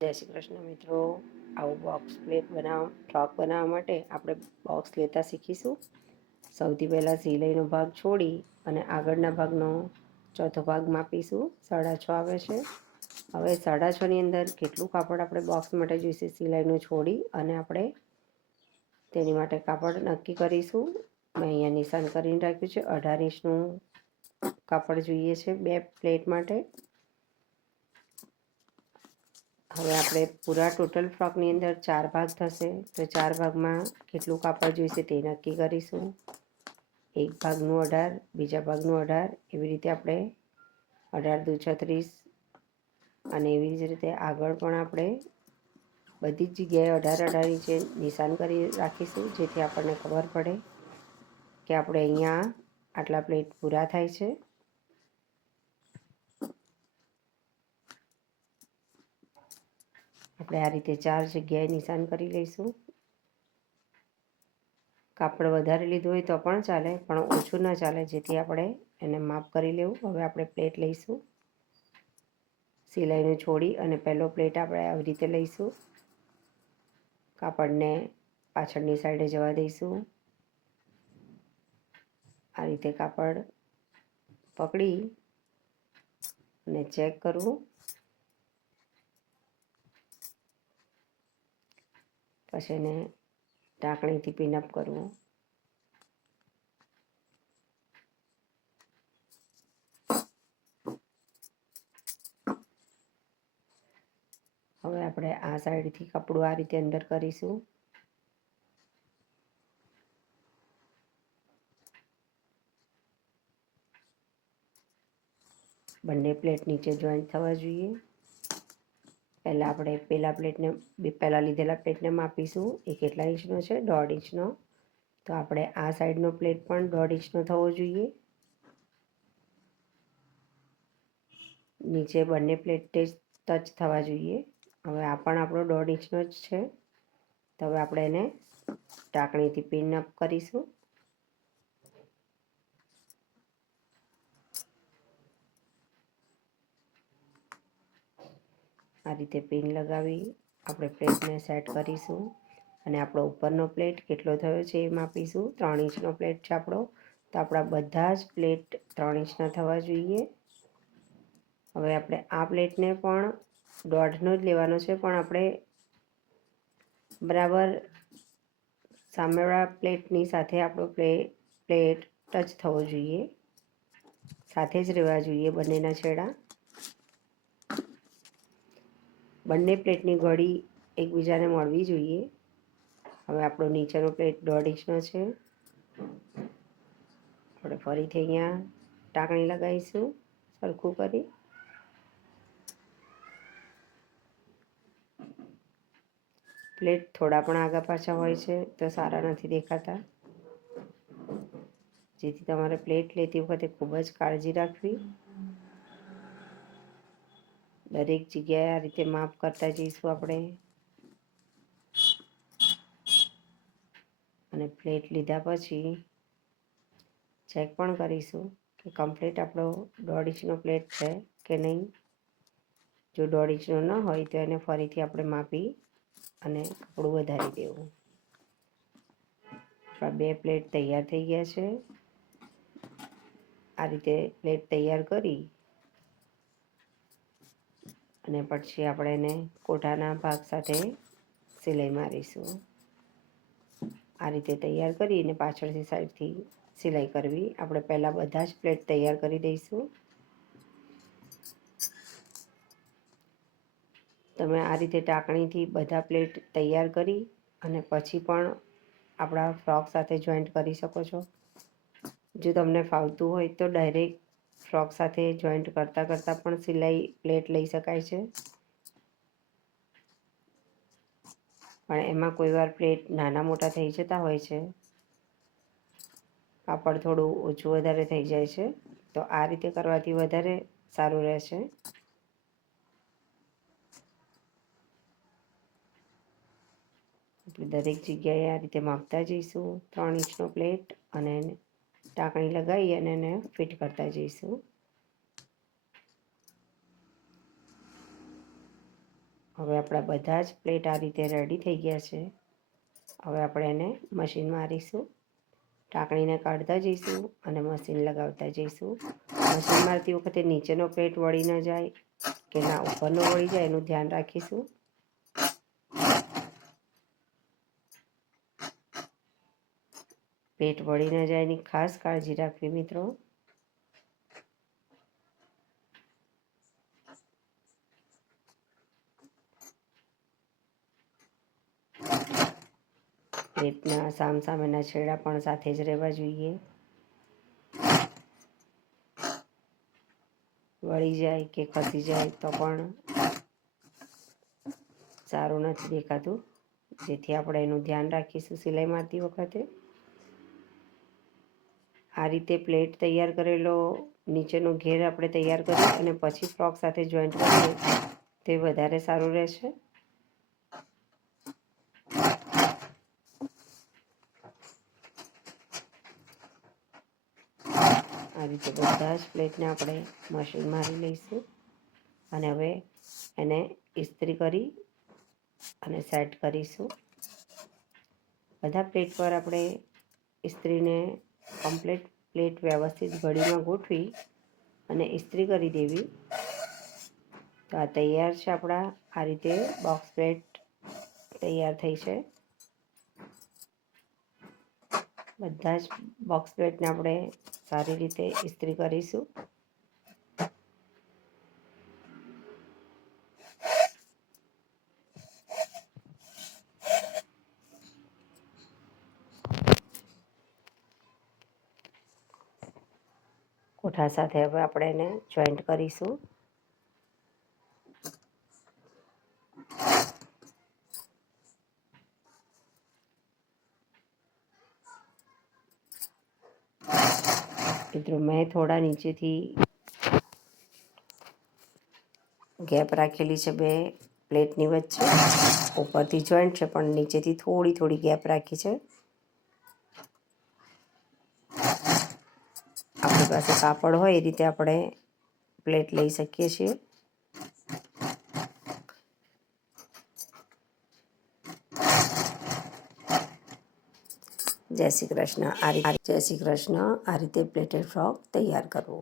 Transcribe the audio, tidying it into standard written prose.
જય શ્રી કૃષ્ણ મિત્રો. આવું બોક્સ પ્લેટ ફ્રોક બનાવવા માટે આપણે બોક્સ લેતા શીખીશું. સૌથી પહેલાં સિલાઈનો ભાગ છોડી અને આગળના ભાગનો ચોથો ભાગ માપીશું. 6.5 આવે છે. હવે 6.5ની અંદર કેટલું કાપડ આપણે બોક્સ માટે જોઈશે સિલાઈનું છોડી અને આપણે તેની માટે કાપડ નક્કી કરીશું. મેં અહીંયા નિશાન કરીને રાખ્યું છે. 18 ઇંચનું કાપડ જોઈએ છે 2 પ્લેટ માટે. હવે આપણે પૂરા ટોટલ ફ્રોકની અંદર 4 ભાગ થશે, તો 4 ભાગમાં કેટલું કાપડ જોઈશે તે નક્કી કરીશું. એક ભાગનું 18, બીજા ભાગનું 18, એવી રીતે આપણે 18 દુ 36 અને એવી જ રીતે આગળ પણ આપણે બધી જ જગ્યાએ 18 ઇંચે નિશાન કરી રાખીશું, જેથી આપણને ખબર પડે કે આપણે અહીંયા આટલા પ્લેટ પૂરા થાય છે. આપણે આ રીતે 4 જગ્યાએ નિશાન કરી લઈશું. કાપડ વધારે લીધું હોય તો પણ ચાલે, પણ ઓછું ન ચાલે, જેથી આપણે એને માપ કરી લેવું. હવે આપણે પ્લેટ લઈશું. સિલાઈનું છોડી અને પહેલો પ્લેટ આપણે આવી રીતે લઈશું. કાપડને પાછળની સાઈડે જવા દઈશું. આ રીતે કાપડ પકડી અને ચેક કરવું. પછી એને ઢાંકણીથી પિનઅપ કરવું. હવે આપણે આ સાઈડથી કપડું આ રીતે અંદર કરીશું. બંને પ્લેટ નીચે જોઈન્ટ થવા જોઈએ. પહેલાં આપણે પહેલાં લીધેલા પ્લેટને માપીશું. એ કેટલા ઇંચનો છે? 1.5 ઇંચનો. તો આપણે આ સાઈડનો પ્લેટ પણ 1.5 ઇંચનો થવો જોઈએ. નીચે બંને પ્લેટ ટચ થવા જોઈએ. હવે આ પણ આપણો 1.5 ઇંચનો જ છે. તો હવે આપણે એને ઢાંકણીથી પિન અપ કરીશું. આ રીતે પિન લગાવી આપણે પ્લેટને સેટ કરીશું અને આપણો ઉપરનો પ્લેટ કેટલો થયો છે એ માપીશું. 3 ઇંચનો પ્લેટ છે આપણો, તો આપણા બધા જ પ્લેટ 3 ઇંચના થવા જોઈએ. હવે આપણે આ પ્લેટને પણ 1.5નો જ લેવાનો છે, પણ આપણે બરાબર સામેવાળા પ્લેટની સાથે આપણો પ્લેટ ટચ થવો જોઈએ, સાથે જ રહેવા જોઈએ બંનેના છેડા. બંને પ્લેટની ગળી એકબીજાને મળવી જોઈએ. હવે આપણો નીચેનો પ્લેટ 1.5 ઇંચનો છે. આપણે ફરીથી અહીંયા ટાંકણી લગાવીશું સરખું કરી. પ્લેટ થોડા પણ આગા પાછા હોય છે તો સારા નથી દેખાતા, જેથી તમારે પ્લેટ લેતી વખતે ખૂબ જ કાળજી રાખવી. દરેક જગ્યાએ આ રીતે માપ કરતા જઈશું આપણે. અને પ્લેટ લીધા પછી ચેક પણ કરીશું કે કમ્પ્લીટ આપણો 1.5 ઇંચનો પ્લેટ છે કે નહીં. જો 1.5 ઇંચનો ન હોય તો એને ફરીથી આપણે માપી અને કપડું વધારી દેવું. આપણા 2 પ્લેટ તૈયાર થઈ ગયા છે. આ રીતે પ્લેટ તૈયાર કરી અને પછી આપણે એને કોઠાના ભાગ સાથે સિલાઈ મારીશું. આ રીતે તૈયાર કરીને પાછળથી સાઈડથી સિલાઈ કરવી. આપણે પહેલાં બધા જ પ્લેટ તૈયાર કરી દઈશું. તમે આ રીતે ટાંકણીથી બધા પ્લેટ તૈયાર કરી અને પછી પણ આપણા ફ્રોક સાથે જોઈન્ટ કરી શકો છો. જો તમને ફાવતું હોય તો ડાયરેક્ટ ફ્રોક સાથે જોઈન્ટ કરતાં પણ સિલાઈ પ્લેટ લઈ શકાય છે, પણ એમાં કોઈ વાર પ્લેટ નાના મોટા થઈ જતા હોય છે, કાપડ થોડું ઓછું વધારે થઈ જાય છે. તો આ રીતે કરવાથી વધારે સારું રહેશે. આપણે દરેક જગ્યાએ આ રીતે માપતા જઈશું. 3 ઇંચનો પ્લેટ અને ટાંકણી લગાવી અને એને ફિટ કરતા જઈશું. હવે આપણા બધા જ પ્લેટ આ રીતે રેડી થઈ ગયા છે. હવે આપણે એને મશીન મારીશું. ઢાંકણીને કાઢતા જઈશું અને મશીન લગાવતા જઈશું. મશીન મારતી વખતે નીચેનો પ્લેટ વળી ન જાય કે ના ઉપરનો વળી જાય એનું ધ્યાન રાખીશું. પ્લેટ વળી ન જાય એની ખાસ કાળજી રાખવી મિત્રો. પ્લેટના સામસામેના છેડા પણ સાથે જ રહેવા જોઈએ. વળી જાય કે ખસી જાય તો પણ સારું નથી દેખાતું, જેથી આપણે એનું ધ્યાન રાખીશું સિલાઈ મારતી વખતે. આ રીતે પ્લેટ તૈયાર કરેલો નીચેનો ઘેર આપણે તૈયાર કરીએ અને પછી ફ્રોક સાથે જોઈન્ટ કરીએ તે વધારે સારું રહેશે. આ રીતે બધા જ પ્લેટને આપણે મશીન મારી લઈશું અને હવે એને ઇસ્ત્રી કરી અને સેટ કરીશું. બધા પ્લેટ પર આપણે ઇસ્ત્રીને કમ્પ્લીટ પ્લેટ વ્યવસ્થિત ઘડીમાં ગોઠવી અને ઇસ્ત્રી કરી દેવી. તો આ તૈયાર છે આપણા આ રીતે બોક્સ પ્લેટ તૈયાર થઈ છે. બધા જ બોક્સ પ્લેટને આપણે સારી રીતે ઇસ્ત્રી કરીશું. કોઠા સાથે હવે આપણે એને જોઈન્ટ કરીશું. મિત્રો મેં થોડા નીચેથી ગેપ રાખેલી છે બે પ્લેટની વચ્ચે. ઉપરથી જોઈન્ટ છે પણ નીચેથી થોડી ગેપ રાખી છે. આપણી પાસે કાપડ હોય એ રીતે આપણે પ્લેટ લઈ શકીએ છીએ. જય શ્રી કૃષ્ણ. આ રીતે પ્લેટેડ ફ્રોક તૈયાર કરવો.